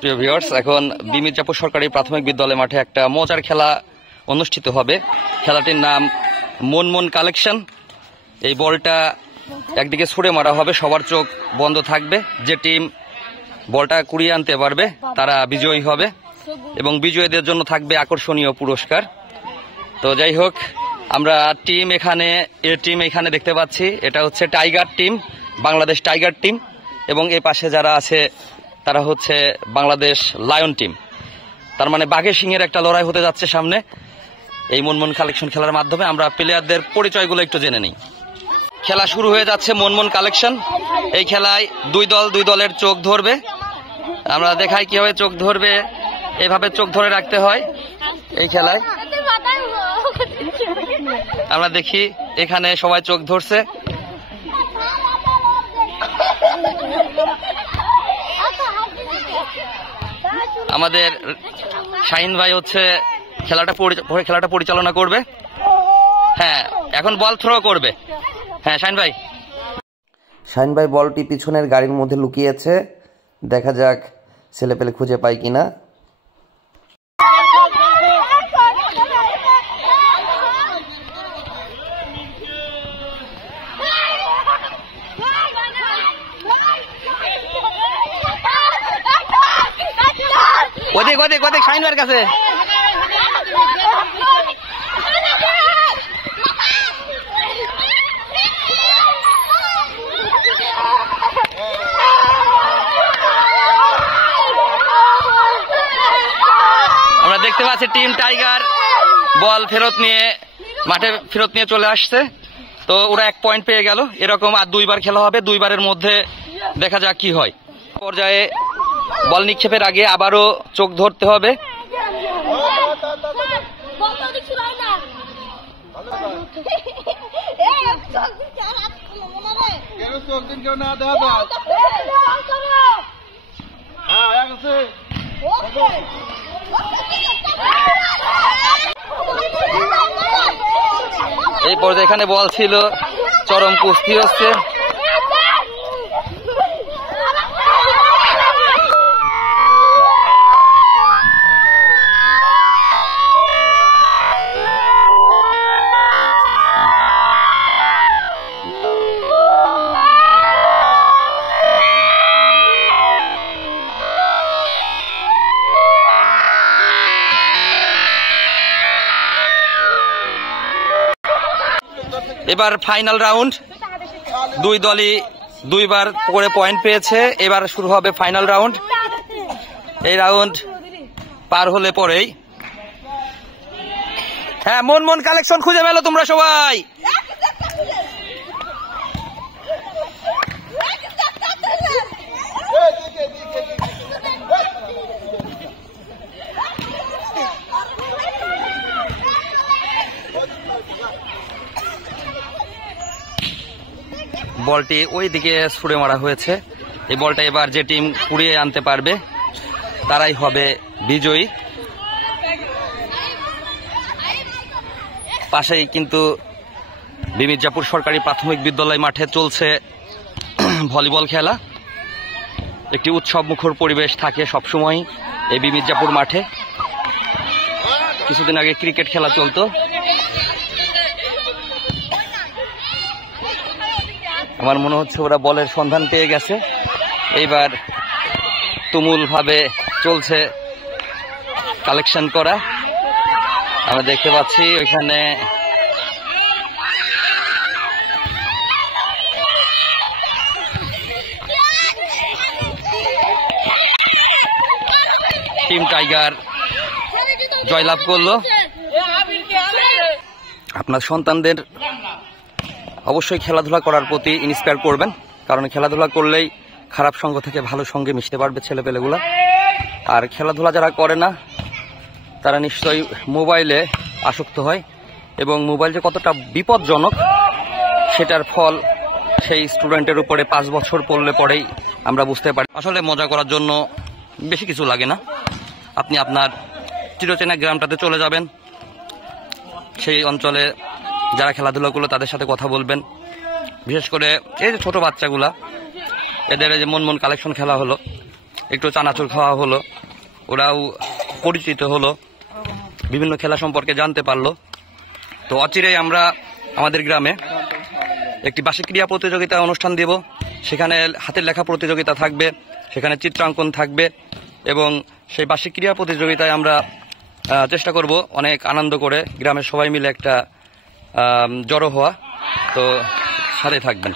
প্রিয় ভিউয়ার্স, এখন বিমিরজাপুর সরকারি প্রাথমিক বিদ্যালয় মাঠে একটা মজার খেলা অনুষ্ঠিত হবে। খেলাটির নাম মন মন কালেকশন। এই বলটা একদিকে ছুঁড়ে মারা হবে, সবার চোখ বন্ধ থাকবে। যে টিম বলটা কুড়িয়ে আনতে পারবে তারা বিজয়ী হবে এবং বিজয়ীদের জন্য থাকবে আকর্ষণীয় পুরস্কার। তো যাই হোক, আমরা টিম এখানে দেখতে পাচ্ছি। এটা হচ্ছে tiger team, Bangladesh tiger team, এবং এই পাশে যারা আছে তারা হচ্ছে বাংলাদেশ লায়ন টিম। তার মানে বাঘের সিংহের একটা লড়াই হতে যাচ্ছে সামনে এই মনমন কালেকশন খেলার মাধ্যমে। আমরা প্লেয়ারদের পরিচয়গুলো একটু জেনে নিই। খেলা শুরু হয়ে যাচ্ছে মনমন কালেকশন। এই খেলায় দুই দলের চোখ ধরবে। আমরা দেখাই কিভাবে চোখ ধরবে। এইভাবে চোখ ধরে রাখতে হয় এই খেলায়। আমরা দেখি এখানে সবাই চোখ ধরছে। আমাদের শাহিন ভাই হচ্ছে খেলাটা পরিচালনা করবে। হ্যাঁ, এখন বল থ্রো করবে। হ্যাঁ, শাহিন ভাই বলটি পিছনের গাড়ির মধ্যে লুকিয়েছে। দেখা যাক ছেলেপেলে খুঁজে পাই কিনা। ওদিক শাহিন ভাইয়ের কাছে। আমরা দেখতে পাচ্ছি টিম টাইগার বল মাঠে ফেরত নিয়ে চলে আসছে। তো ওরা 1 পয়েন্ট পেয়ে গেল। এরকম আর 2বার খেলা হবে। 2বারের মধ্যে দেখা যাক কি হয়। পর্যায়ে বল নিক্ষেপের আগে আবারও চোখ ধরতে হবে। এই পর্যায়ে এখানে বল ছিল, চরম কুস্তি হচ্ছে। এবার ফাইনাল রাউন্ড। 2 দলই 2বার করে পয়েন্ট পেয়েছে। এবার শুরু হবে ফাইনাল রাউন্ড। এই রাউন্ড পার হলে পরেই হ্যাঁ, মন কালেকশন খুঁজে পেলো তোমরা সবাই। বলটি ওই দিকে ছুঁড়ে মারা হয়েছে। এই বলটা এবার যে টিম কুড়িয়ে আনতে পারবে তারাই হবে বিজয়ী। পাশেই কিন্তু বিমিরজাপুর সরকারি প্রাথমিক বিদ্যালয় মাঠে চলছে ভলিবল খেলা। একটি উৎসবমুখর পরিবেশ থাকে সবসময় এই বিমিরজাপুর মাঠে। কিছুদিন আগে ক্রিকেট খেলা চলতো। আমার মনে হচ্ছে ওরা বলের সন্ধান পেয়ে গেছে। এইবার তুমুল ভাবে চলছে কালেকশন করা। আমরা দেখতে পাচ্ছি ওইখানে টিম টাইগার জয়লাভ করলো। আপনার সন্তানদের অবশ্যই খেলাধুলা করার প্রতি ইন্সপায়ার করবেন, কারণ খেলাধুলা করলেই খারাপ সঙ্গ থেকে ভালো সঙ্গে মিশতে পারবে ছেলেপেলেগুলা। আর খেলাধুলা যারা করে না তারা নিশ্চয়ই মোবাইলে আসক্ত হয়, এবং মোবাইল যে কতটা বিপজ্জনক সেটার ফল সেই স্টুডেন্টের উপরে 5 বছর পড়লে পরেই আমরা বুঝতে পারি। আসলে মজা করার জন্য বেশি কিছু লাগে না। আপনি আপনার চিরচেনা গ্রামটাতে চলে যাবেন, সেই অঞ্চলে যারা খেলাধুলা করলো তাদের সাথে কথা বলবেন। বিশেষ করে এই যে ছোট বাচ্চাগুলা, এদের যে মন কালেকশন খেলা হলো, একটু চানাচুর খাওয়া হলো, ওরাও পরিচিত হলো, বিভিন্ন খেলা সম্পর্কে জানতে পারলো। তো অচিরেই আমরা আমাদের গ্রামে একটি বার্ষিক ক্রীড়া প্রতিযোগিতা অনুষ্ঠান দেব। সেখানে হাতের লেখা প্রতিযোগিতা থাকবে, সেখানে চিত্রাঙ্কন থাকবে এবং সেই বার্ষিক ক্রীড়া প্রতিযোগিতায় আমরা চেষ্টা করব অনেক আনন্দ করে গ্রামের সবাই মিলে একটা জড়ো হওয়া। তো সাথে থাকবেন।